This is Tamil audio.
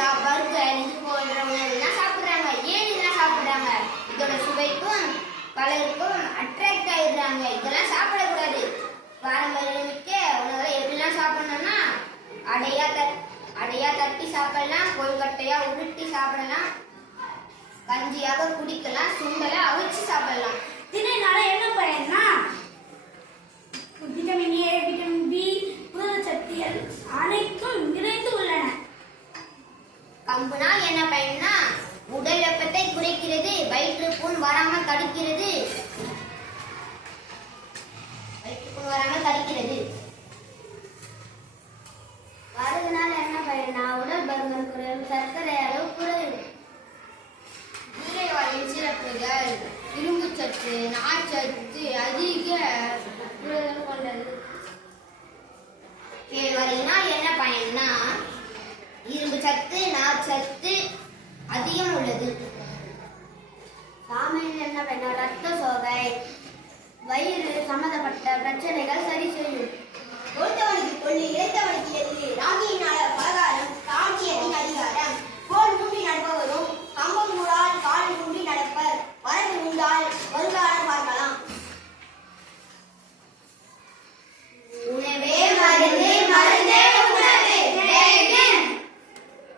பீஸா பர்கர் இது போன்ற உணவுலாம் சாப்பிடுறாங்க. ஏன் இதெல்லாம் சாப்பிடுறாங்க? இதோட சுவைக்கும் கலருக்கும் அட்ராக்ட் ஆயிடுறாங்க. இதெல்லாம் சாப்பிடக்கூடாது. பாரம்பரியமிக்க உணவுகளை எப்படிலாம் சாப்பிடணும்னா அடையா தட்டி சாப்பிடலாம், கொழுக்கட்டையா உருட்டி சாப்பிடலாம், கஞ்சியாக குடிக்கலாம், சுண்டலை அவிச்சு சாப்பிடலாம். திணைனால என்ன பயன்னா விட்டமின் ஏ, விட்டமின் பி, புரதச்சத்துக்கள் அனைத்தும் நிறைந்து உள்ளன. கம்புனால் என்ன பயன்னா உடல் வெப்பத்தை குறைக்கிறது, வயிற்றுப்புண் வராமல் தடுக்கிறது. வரதுனால என்ன பயன்னா உடல் பருமன் குறையும், சர்க்கரை அளவு குறையும். நீரைவாழின் சிறப்புகள் இரும்பு சத்து, நார்ச்சத்து அதிக புரதம் கொண்டது. கேழ்வரகினால் என்ன பயன்னா இரும்பு சத்து, நார்ச்சத்து அதிகம் உள்ளது. சாமையில் என்ன பயன்னா ரத்த சோகை, வயிறு சம்பந்தப்பட்ட பிரச்சனைகள் சரி செய்யும். கொழுத்தவனுக்கு கொள்ளு, இளைத்தவனுக்கு எள்ளு, ராகியின்